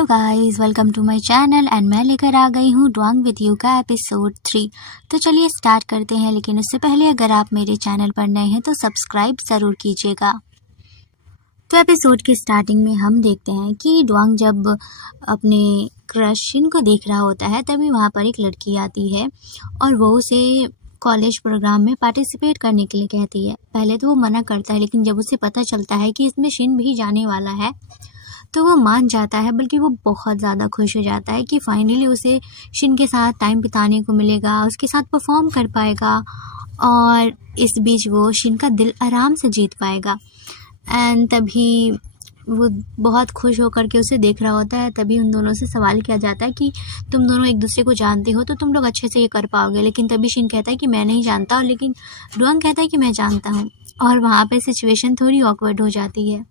Hello guys, welcome to my channel and मैं लेकर आ गई हूँ ड्वांग विद यू का एपिसोड 3। तो चलिए स्टार्ट करते हैं, लेकिन उससे पहले अगर आप मेरे चैनल पर नए हैं तो सब्सक्राइब ज़रूर कीजिएगा। तो एपिसोड की स्टार्टिंग में हम देखते हैं कि ड्वांग जब अपने क्रश शिन को देख रहा होता है तभी वहाँ पर एक लड़की आती है और वो उसे कॉलेज प्रोग्राम में पार्टिसिपेट करने के लिए कहती है। पहले तो वो मना करता है, लेकिन जब उसे पता चलता है कि इसमें शिन भी जाने वाला है तो वो मान जाता है, बल्कि वो बहुत ज़्यादा खुश हो जाता है कि फाइनली उसे शिन के साथ टाइम बिताने को मिलेगा, उसके साथ परफॉर्म कर पाएगा और इस बीच वो शिन का दिल आराम से जीत पाएगा। एंड तभी वो बहुत खुश होकर के उसे देख रहा होता है। तभी उन दोनों से सवाल किया जाता है कि तुम दोनों एक दूसरे को जानते हो तो तुम लोग अच्छे से ये कर पाओगे। लेकिन तभी शिन कहता है कि मैं नहीं जानता, लेकिन ड्वांग कहता है कि मैं जानता हूँ, और वहाँ पे सिचुएशन थोड़ी ऑकवर्ड हो जाती है।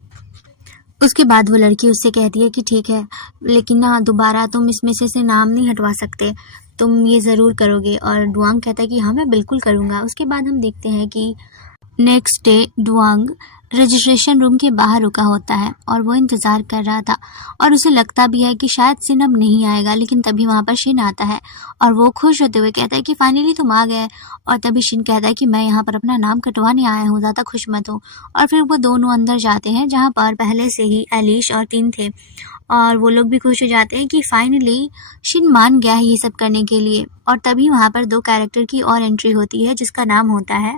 उसके बाद वो लड़की उससे कहती है कि ठीक है, लेकिन ना दोबारा तुम इसमें से नाम नहीं हटवा सकते, तुम ये ज़रूर करोगे। और ड्वांग कहता है कि हाँ मैं बिल्कुल करूँगा। उसके बाद हम देखते हैं कि नेक्स्ट डे ड्वांग रजिस्ट्रेशन रूम के बाहर रुका होता है और वो इंतज़ार कर रहा था और उसे लगता भी है कि शायद शिन अब नहीं आएगा। लेकिन तभी वहाँ पर शिन आता है और वो खुश होते हुए कहता है कि फाइनली तुम आ गए। और तभी शिन कहता है कि मैं यहाँ पर अपना नाम कटवाने आया हूँ, ज़्यादा खुश मत हो। और फिर वो दोनों अंदर जाते हैं जहाँ पर पहले से ही एलिश और तीन थे, और वो लोग भी खुश हो जाते हैं कि फाइनली शिन मान गया है ये सब करने के लिए। और तभी वहाँ पर दो कैरेक्टर की और एंट्री होती है जिसका नाम होता है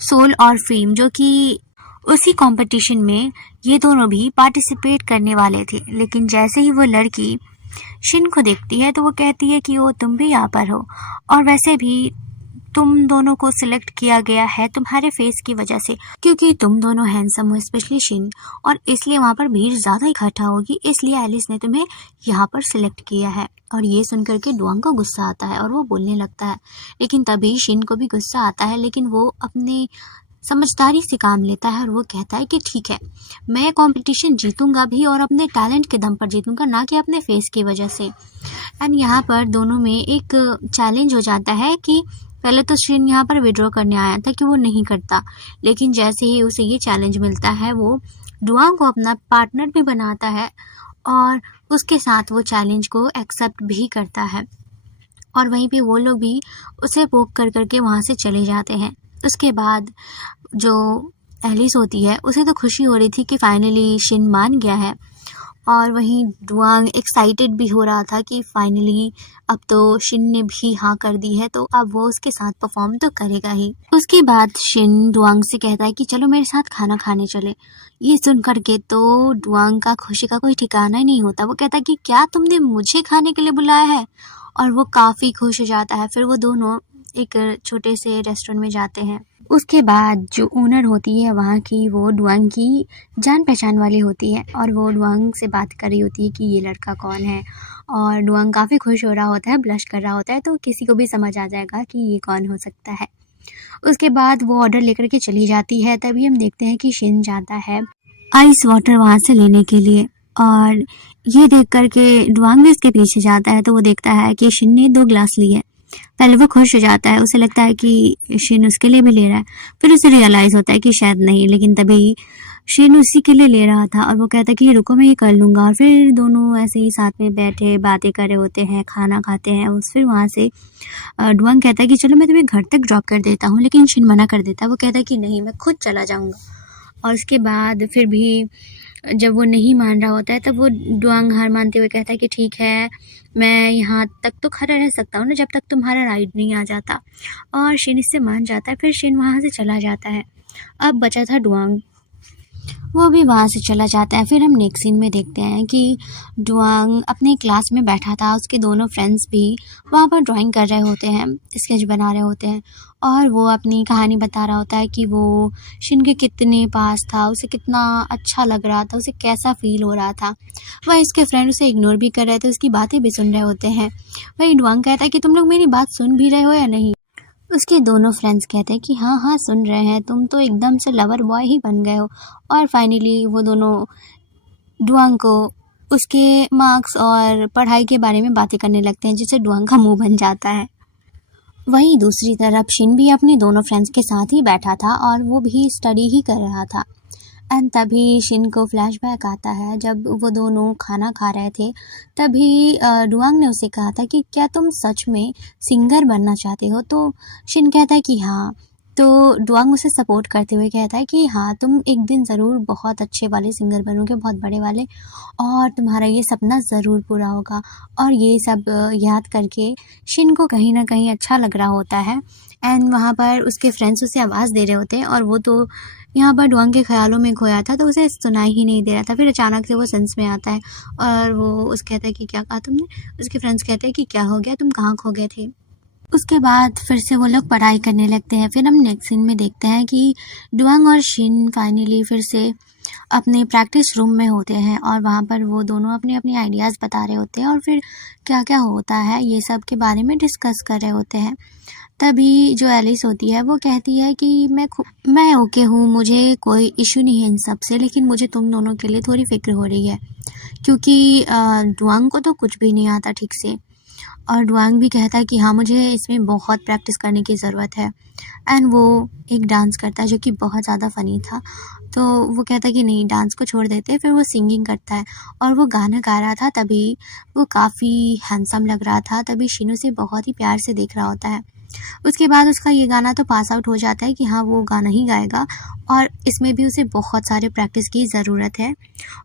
सोल और फेम, जो कि उसी कंपटीशन में ये दोनों भी पार्टिसिपेट करने वाले थे। लेकिन जैसे ही वो लड़की शिन को देखती है तो वो कहती है कि वो तुम भी यहाँ पर हो, और वैसे भी तुम दोनों को सिलेक्ट किया गया है तुम्हारे फेस की वजह से, क्योंकि तुम दोनों हैंडसम हो, स्पेशली शिन, और इसलिए वहाँ पर भीड़ ज़्यादा इकट्ठा होगी, इसलिए एलिस ने तुम्हें यहाँ पर सिलेक्ट किया है। और ये सुनकर के ड्वांग को गुस्सा आता है और वो बोलने लगता है। लेकिन तभी शिन को भी गुस्सा आता है, लेकिन वो अपने समझदारी से काम लेता है और वो कहता है कि ठीक है, मैं कंपटीशन जीतूंगा भी और अपने टैलेंट के दम पर जीतूंगा, ना कि अपने फेस की वजह से। एंड यहाँ पर दोनों में एक चैलेंज हो जाता है कि पहले तो शिन यहाँ पर विड्रॉ करने आया था कि वो नहीं करता, लेकिन जैसे ही उसे ये चैलेंज मिलता है वो ड्वांग को अपना पार्टनर भी बनाता है और उसके साथ वो चैलेंज को एक्सेप्ट भी करता है। और वहीं पे वो लोग भी उसे पोक कर करके वहाँ से चले जाते हैं। उसके बाद जो एलिस होती है उसे तो खुशी हो रही थी कि फाइनली शिन मान गया है, और वहीं ड्वांग एक्साइटेड भी हो रहा था कि फाइनली अब तो शिन ने भी हाँ कर दी है, तो अब वो उसके साथ परफॉर्म तो करेगा ही। उसके बाद शिन ड्वांग से कहता है कि चलो मेरे साथ खाना खाने चले। ये सुन करके तो ड्वांग का खुशी का कोई ठिकाना ही नहीं होता। वो कहता है कि क्या तुमने मुझे खाने के लिए बुलाया है, और वो काफ़ी खुश हो जाता है। फिर वो दोनों एक छोटे से रेस्टोरेंट में जाते हैं। उसके बाद जो ओनर होती है वहाँ की, वो ड्वांग की जान पहचान वाली होती है और वो ड्वांग से बात कर रही होती है कि ये लड़का कौन है। और ड्वांग काफ़ी खुश हो रहा होता है, ब्लश कर रहा होता है, तो किसी को भी समझ आ जाएगा कि ये कौन हो सकता है। उसके बाद वो ऑर्डर लेकर के चली जाती है। तभी हम देखते हैं कि शिन जाता है आइस वाटर वहाँ से लेने के लिए, और ये देख करके ड्वांग भी उसके पीछे जाता है। तो वो देखता है कि शिन ने 2 ग्लास लिए। पहले वो खुश हो जाता है, उसे लगता है कि शिन उसके लिए भी ले रहा है। फिर उसे रियलाइज़ होता है कि शायद नहीं, लेकिन तभी शिन उसी के लिए ले रहा था और वो कहता है कि रुको मैं ये कर लूँगा। और फिर दोनों ऐसे ही साथ में बैठे बातें कर रहे होते हैं, खाना खाते हैं। फिर वहाँ से ड्वांग कहता है कि चलो मैं तुम्हें घर तक ड्रॉप कर देता हूँ, लेकिन शिन मना कर देता है। वो कहता है कि नहीं, मैं खुद चला जाऊँगा। और उसके बाद फिर भी जब वो नहीं मान रहा होता है तब वो ड्वांग हार मानते हुए कहता है कि ठीक है, मैं यहाँ तक तो खड़ा रह सकता हूँ ना, जब तक तुम्हारा राइड नहीं आ जाता। और शिन इससे मान जाता है। फिर शिन वहाँ से चला जाता है। अब बचा था ड्वांग, वो भी वहाँ से चला जाता है। फिर हम नेक्स्ट सीन में देखते हैं कि ड्वांग अपने क्लास में बैठा था, उसके दोनों फ्रेंड्स भी वहाँ पर ड्राइंग कर रहे होते हैं, स्केच बना रहे होते हैं, और वो अपनी कहानी बता रहा होता है कि वो शिन के कितने पास था, उसे कितना अच्छा लग रहा था, उसे कैसा फील हो रहा था। वही उसके फ्रेंड उसे इग्नोर भी कर रहे थे, उसकी बातें भी सुन रहे होते हैं। वही ड्वांग कहता है कि तुम लोग मेरी बात सुन भी रहे हो या नहीं। उसके दोनों फ्रेंड्स कहते हैं कि हाँ हाँ सुन रहे हैं, तुम तो एकदम से लवर बॉय ही बन गए हो। और फाइनली वो दोनों ड्वांग को उसके मार्क्स और पढ़ाई के बारे में बातें करने लगते हैं, जिससे ड्वांग का मुंह बन जाता है। वहीं दूसरी तरफ शिन भी अपने दोनों फ्रेंड्स के साथ ही बैठा था और वो भी स्टडी ही कर रहा था। एंड तभी शिन को फ्लैशबैक आता है जब वो दोनों खाना खा रहे थे। तभी डुआंग ने उसे कहा था कि क्या तुम सच में सिंगर बनना चाहते हो? तो शिन कहता है कि हाँ। तो डुआंग उसे सपोर्ट करते हुए कहता है कि हाँ, तुम एक दिन ज़रूर बहुत अच्छे वाले सिंगर बनोगे, बहुत बड़े वाले, और तुम्हारा ये सपना ज़रूर पूरा होगा। और ये सब याद करके शिन को कहीं ना कहीं अच्छा लग रहा होता है। एंड वहाँ पर उसके फ्रेंड्स उसे आवाज़ दे रहे होते हैं और वो तो यहाँ पर डुआंग के ख्यालों में खोया था, तो उसे सुनाई ही नहीं दे रहा था। फिर अचानक से वो सेंस में आता है और वो उस कहता है कि क्या कहा तुमने? उसके फ्रेंड्स कहते हैं कि क्या हो गया, तुम कहाँ खो गए थे? उसके बाद फिर से वो लोग पढ़ाई करने लगते हैं। फिर हम नेक्स्ट सीन में देखते हैं कि डुआंग और शिन फाइनली फिर से अपने प्रैक्टिस रूम में होते हैं और वहाँ पर वो दोनों अपने अपने आइडियाज़ बता रहे होते हैं और फिर क्या क्या होता है ये सब के बारे में डिस्कस कर रहे होते हैं। तभी जो एलिस होती है वो कहती है कि मैं ओके हूँ, मुझे कोई इशू नहीं है इन सब से, लेकिन मुझे तुम दोनों के लिए थोड़ी फिक्र हो रही है क्योंकि डुआंग को तो कुछ भी नहीं आता ठीक से। और डुआंग भी कहता है कि हाँ, मुझे इसमें बहुत प्रैक्टिस करने की ज़रूरत है। एंड वो एक डांस करता है जो कि बहुत ज़्यादा फ़नी था। तो वो कहता है कि नहीं, डांस को छोड़ देते हैं। फिर वो सिंगिंग करता है और वो गाना गा रहा था। तभी वो काफ़ी हैंडसम लग रहा था। तभी शिनू से बहुत ही प्यार से देख रहा होता है। उसके बाद उसका ये गाना तो पास आउट हो जाता है कि हाँ, वो गाना ही गाएगा और इसमें भी उसे बहुत सारे प्रैक्टिस की ज़रूरत है।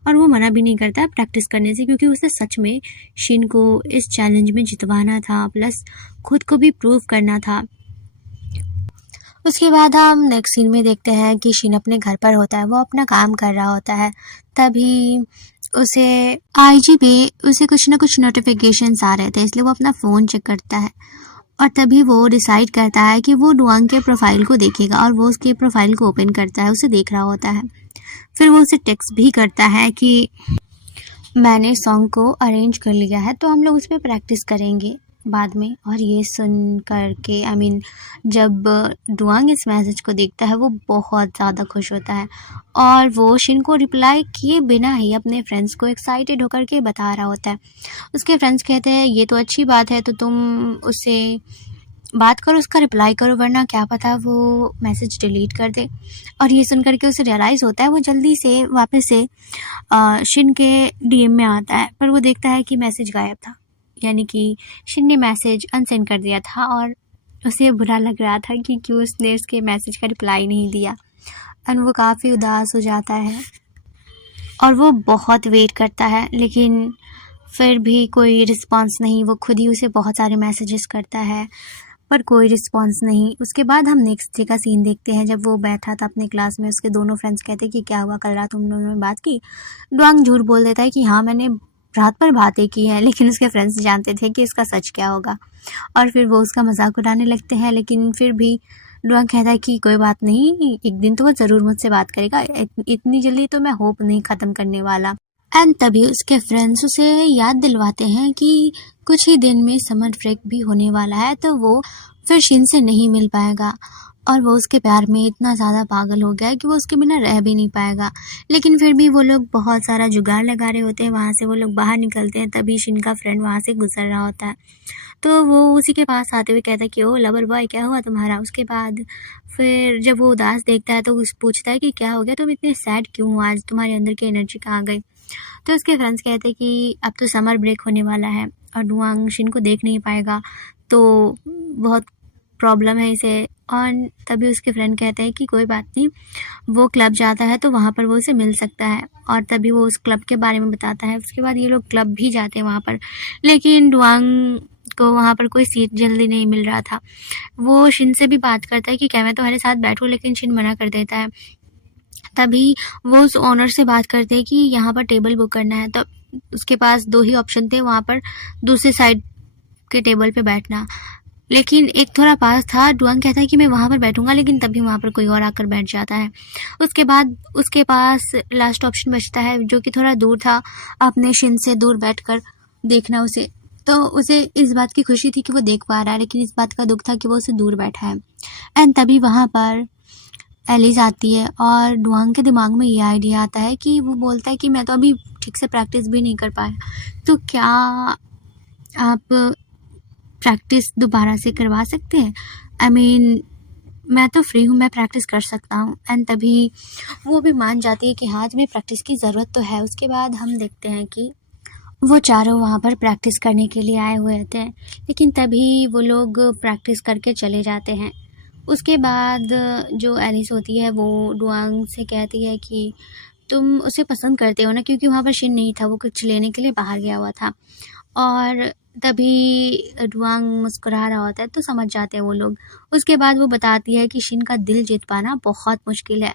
और वो मना भी नहीं करता प्रैक्टिस करने से क्योंकि उसे सच में शिन को इस चैलेंज में जितवाना था, प्लस खुद को भी प्रूव करना था। उसके बाद हम नेक्स्ट सीन में देखते हैं कि शिन अपने घर पर होता है, वो अपना काम कर रहा होता है। तभी उसे आईजी पे उसे कुछ ना कुछ नोटिफिकेशंस आ रहे थे, इसलिए वो अपना फ़ोन चेक करता है और तभी वो डिसाइड करता है कि वो डुआंग के प्रोफाइल को देखेगा और वो उसके प्रोफाइल को ओपन करता है, उसे देख रहा होता है। फिर वो उसे टेक्स्ट भी करता है कि मैंने सॉन्ग को अरेंज कर लिया है, तो हम लोग उस पर प्रैक्टिस करेंगे बाद में। और ये सुन कर के जब डुआंग इस मैसेज को देखता है वो बहुत ज़्यादा खुश होता है और वो शिन को रिप्लाई किए बिना ही अपने फ्रेंड्स को एक्साइटेड होकर के बता रहा होता है। उसके फ्रेंड्स कहते हैं ये तो अच्छी बात है, तो तुम उससे बात करो, उसका रिप्लाई करो, वरना क्या पता वो मैसेज डिलीट कर दे। और ये सुन करके उसे रियलाइज़ होता है, वो जल्दी से वापस से शिन के डीएम में आता है, पर वो देखता है कि मैसेज गायब था, यानी कि शिन ने मैसेज अनसेंड कर दिया था और उसे बुरा लग रहा था कि क्यों उसने उसके मैसेज का रिप्लाई नहीं दिया। और वो काफ़ी उदास हो जाता है और वो बहुत वेट करता है, लेकिन फिर भी कोई रिस्पांस नहीं। वो खुद ही उसे बहुत सारे मैसेजेस करता है पर कोई रिस्पांस नहीं। उसके बाद हम नेक्स्ट डे का सीन देखते हैं जब वो बैठा था अपने क्लास में। उसके दोनों फ्रेंड्स कहते हैं कि क्या हुआ, कल रात तुम दोनों ने बात की? डुआंग झूठ बोल देता है कि हाँ, मैंने रात पर बातें की हैं, लेकिन उसके फ्रेंड्स जानते थे कि इसका सच क्या होगा और फिर वो उसका मजाक उड़ाने लगते हैं। लेकिन फिर भी डुआंग कहता है कि कोई बात नहीं, एक दिन तो वो ज़रूर मुझसे बात करेगा, इतनी जल्दी तो मैं होप नहीं ख़त्म करने वाला। एंड तभी उसके फ्रेंड्स उसे याद दिलवाते हैं कि कुछ ही दिन में समर ब्रेक भी होने वाला है, तो वो फिर शिन से नहीं मिल पाएगा और वो उसके प्यार में इतना ज़्यादा पागल हो गया है कि वो उसके बिना रह भी नहीं पाएगा। लेकिन फिर भी वो लोग बहुत सारा जुगाड़ लगा रहे होते हैं। वहाँ से वो लोग बाहर निकलते हैं, तभी शिन का फ्रेंड वहाँ से गुजर रहा होता है, तो वो उसी के पास आते हुए कहता है कि ओ लवर बॉय, क्या हुआ तुम्हारा? उसके बाद फिर जब वो उदास देखता है तो उस पूछता है कि क्या हो गया, तुम इतने सैड क्यों हो आज, तुम्हारे अंदर की एनर्जी कहाँ गई? तो उसके फ्रेंड्स कहते हैं कि अब तो समर ब्रेक होने वाला है और डुआंग शिन को देख नहीं पाएगा, तो बहुत प्रॉब्लम है इसे। और तभी उसके फ्रेंड कहते हैं कि कोई बात नहीं, वो क्लब जाता है तो वहाँ पर वो उसे मिल सकता है, और तभी वो उस क्लब के बारे में बताता है। उसके बाद ये लोग क्लब भी जाते हैं वहाँ पर, लेकिन डुआंग को वहाँ पर कोई सीट जल्दी नहीं मिल रहा था। वो शिन से भी बात करता है कि क्या मैं तुम्हारे साथ बैठूं, लेकिन शिन मना कर देता है। तभी वो उस ओनर से बात करते हैं कि यहाँ पर टेबल बुक करना है, तो उसके पास दो ही ऑप्शन थे, वहाँ पर दूसरे साइड के टेबल पे बैठना, लेकिन एक थोड़ा पास था। डुआंग कहता है कि मैं वहाँ पर बैठूंगा, लेकिन तभी वहाँ पर कोई और आकर बैठ जाता है। उसके बाद उसके पास लास्ट ऑप्शन बचता है जो कि थोड़ा दूर था, अपने शिन से दूर बैठकर देखना उसे। तो उसे इस बात की खुशी थी कि वो देख पा रहा है, लेकिन इस बात का दुख था कि वो उसे दूर बैठा है। एंड तभी वहाँ पर एलिस आती है और डुआंग के दिमाग में ये आइडिया आता है कि वो बोलता है कि मैं तो अभी ठीक से प्रैक्टिस भी नहीं कर पाया, तो क्या आप प्रैक्टिस दोबारा से करवा सकते हैं? आई मीन मैं तो फ्री हूँ, मैं प्रैक्टिस कर सकता हूँ। एंड तभी वो भी मान जाती है कि हाँ तुम्हें प्रैक्टिस की ज़रूरत तो है। उसके बाद हम देखते हैं कि वो चारों वहाँ पर प्रैक्टिस करने के लिए आए हुए होते हैं, लेकिन तभी वो लोग प्रैक्टिस करके चले जाते हैं। उसके बाद जो एलिस होती है वो डुआंग से कहती है कि तुम उसे पसंद करते हो ना, क्योंकि वहाँ पर शिन नहीं था, वो कुछ लेने के लिए बाहर गया हुआ था। और तभी डुआंग मुस्कुरा रहा होता है तो समझ जाते हैं वो लोग। उसके बाद वो बताती है कि शिन का दिल जीत पाना बहुत मुश्किल है,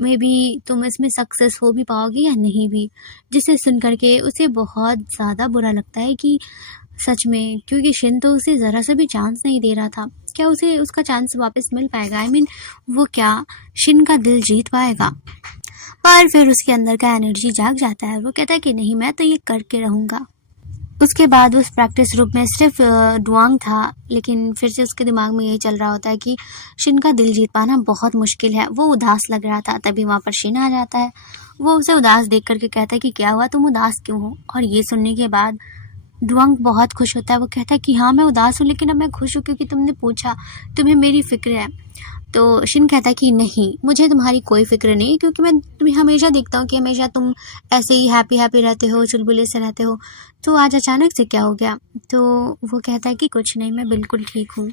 मे बी तुम इसमें सक्सेस हो भी पाओगी या नहीं भी। जिसे सुन करके उसे बहुत ज़्यादा बुरा लगता है कि सच में, क्योंकि शिन तो उसे ज़रा सा भी चांस नहीं दे रहा था। क्या उसे उसका चांस वापस मिल पाएगा? आई मीन वो क्या शिन का दिल जीत पाएगा? पर फिर उसके अंदर का एनर्जी जाग जाता है। वो कहता है कि नहीं, मैं तो ये करके रहूँगा। उसके बाद उस प्रैक्टिस रूम में सिर्फ डुआंग था, लेकिन फिर से उसके दिमाग में यही चल रहा होता है कि शिन का दिल जीत पाना बहुत मुश्किल है। वो उदास लग रहा था। तभी वहाँ पर शिन आ जाता है। वो उसे उदास देख करके कहता है कि क्या हुआ, तुम उदास क्यों हो? और ये सुनने के बाद डुआंग बहुत खुश होता है। वो कहता है कि हाँ मैं उदास हूँ, लेकिन अब मैं खुश हूँ क्योंकि तुमने पूछा, तुम्हें मेरी फिक्र है। तो शिन कहता है कि नहीं, मुझे तुम्हारी कोई फिक्र नहीं, क्योंकि मैं तुम्हें हमेशा देखता हूँ कि हमेशा तुम ऐसे ही हैप्पी हैप्पी रहते हो, चुलबुले से रहते हो, तो आज अचानक से क्या हो गया? तो वो कहता है कि कुछ नहीं, मैं बिल्कुल ठीक हूँ।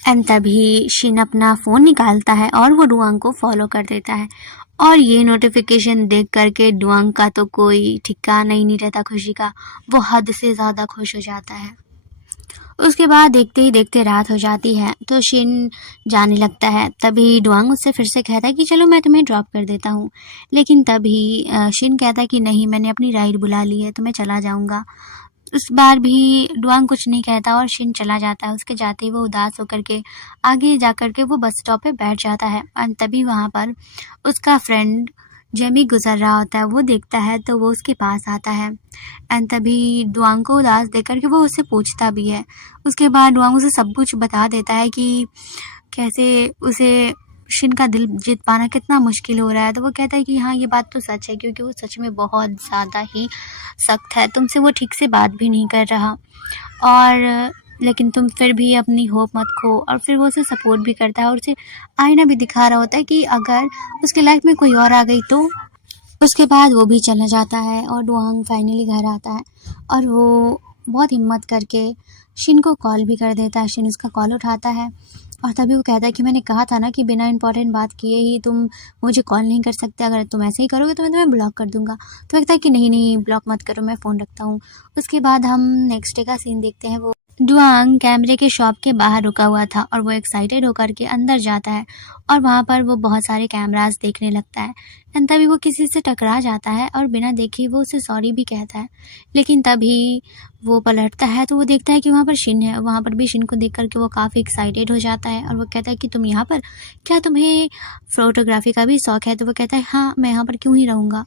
एंड तभी शिन अपना फ़ोन निकालता है और वो डुआंग को फॉलो कर देता है। और ये नोटिफिकेशन देख करके डुआंग का तो कोई ठिकाना ही नहीं रहता खुशी का। वो हद से ज़्यादा खुश हो जाता है। उसके बाद देखते ही देखते रात हो जाती है तो शिन जाने लगता है। तभी डुआंग उससे फिर से कहता है कि चलो मैं तुम्हें ड्रॉप कर देता हूँ, लेकिन तभी शिन कहता है कि नहीं, मैंने अपनी राइड बुला ली है तो मैं चला जाऊँगा। उस बार भी डुआंग कुछ नहीं कहता और शिन चला जाता है। उसके जाते ही वो उदास होकर के आगे जा कर के वो बस स्टॉप पे बैठ जाता है। और तभी वहाँ पर उसका फ्रेंड जेमी गुजर रहा होता है। वो देखता है तो वो उसके पास आता है। एंड तभी डुआंग को उदास देख कर के वो उससे पूछता भी है। उसके बाद डुआंग उसे सब कुछ बता देता है कि कैसे उसे शिन का दिल जीत पाना कितना मुश्किल हो रहा है। तो वो कहता है कि हाँ ये बात तो सच है, क्योंकि वो सच में बहुत ज़्यादा ही सख्त है, तुमसे वो ठीक से बात भी नहीं कर रहा, और लेकिन तुम फिर भी अपनी होप मत खो। और फिर वो उसे सपोर्ट भी करता है और उसे आईना भी दिखा रहा होता है कि अगर उसकी लाइफ में कोई और आ गई तो। उसके बाद वो भी चला जाता है और डुआंग फाइनली घर आता है और वो बहुत हिम्मत करके शिन को कॉल भी कर देता है। शिन उसका कॉल उठाता है और तभी वो कहता है कि मैंने कहा था ना कि बिना इंपॉर्टेंट बात किए ही तुम मुझे कॉल नहीं कर सकते, अगर तुम ऐसे ही करोगे तो मैं तुम्हें ब्लॉक कर दूंगा। तो कहता है कि नहीं नहीं, ब्लॉक मत करो, मैं फ़ोन रखता हूँ। उसके बाद हम नेक्स्ट डे का सीन देखते हैं। वो डुआंग कैमरे के शॉप के बाहर रुका हुआ था और वो एक्साइटेड होकर के अंदर जाता है और वहाँ पर वो बहुत सारे कैमरास देखने लगता है। एंड तभी वो किसी से टकरा जाता है और बिना देखे वो उसे सॉरी भी कहता है। लेकिन तभी वो पलटता है तो वो देखता है कि वहाँ पर शिन है। वहाँ पर भी शिन को देख करके वो काफ़ी एक्साइटेड हो जाता है और वो कहता है कि तुम यहाँ पर, क्या तुम्हें फोटोग्राफी का भी शौक है? तो वो कहता है हाँ, मैं यहाँ पर क्यों ही रहूँगा।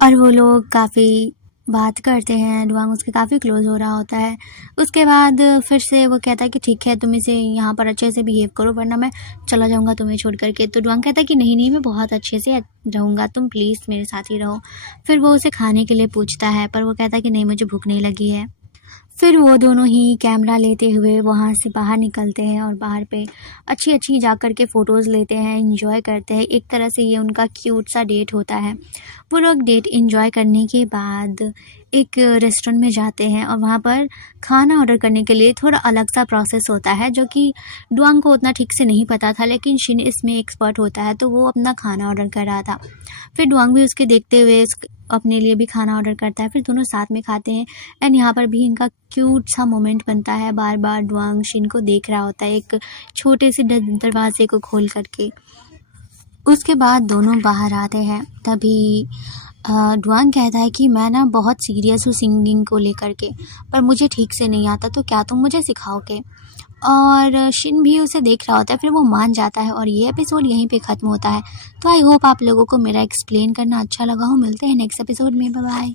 और वो लोग काफ़ी बात करते हैं। डुआंग उसके काफ़ी क्लोज हो रहा होता है। उसके बाद फिर से वो कहता है कि ठीक है, तुम इसे यहाँ पर अच्छे से बिहेव करो वरना मैं चला जाऊँगा तुम्हें छोड़ करके। तो डुआंग कहता है कि नहीं नहीं, मैं बहुत अच्छे से रहूँगा, तुम प्लीज़ मेरे साथ ही रहो। फिर वो उसे खाने के लिए पूछता है पर वो कहता है कि नहीं, मुझे भूख नहीं लगी है। फिर वो दोनों ही कैमरा लेते हुए वहाँ से बाहर निकलते हैं और बाहर पे अच्छी अच्छी जा कर के फ़ोटोज़ लेते हैं, एंजॉय करते हैं। एक तरह से ये उनका क्यूट सा डेट होता है। वो लोग डेट एंजॉय करने के बाद एक रेस्टोरेंट में जाते हैं और वहाँ पर खाना ऑर्डर करने के लिए थोड़ा अलग सा प्रोसेस होता है, जो कि डुआंग को उतना ठीक से नहीं पता था, लेकिन शिन इसमें एक्सपर्ट होता है तो वो अपना खाना ऑर्डर कर रहा था। फिर डुआंग भी उसके देखते हुए अपने लिए भी खाना ऑर्डर करता है। फिर दोनों साथ में खाते हैं एंड यहाँ पर भी इनका क्यूट सा मोमेंट बनता है। बार बार डुआंग शिन को देख रहा होता है एक छोटे से दरवाजे को खोल करके। उसके बाद दोनों बाहर आते हैं। तभी डुआंग कहता है कि मैं ना बहुत सीरियस हूँ सिंगिंग को लेकर के, पर मुझे ठीक से नहीं आता, तो क्या तुम मुझे सिखाओगे? और शिन भी उसे देख रहा होता है। फिर वो मान जाता है और ये एपिसोड यहीं पे ख़त्म होता है। तो आई होप आप लोगों को मेरा एक्सप्लेन करना अच्छा लगा हो। मिलते हैं नेक्स्ट एपिसोड में। Bye bye.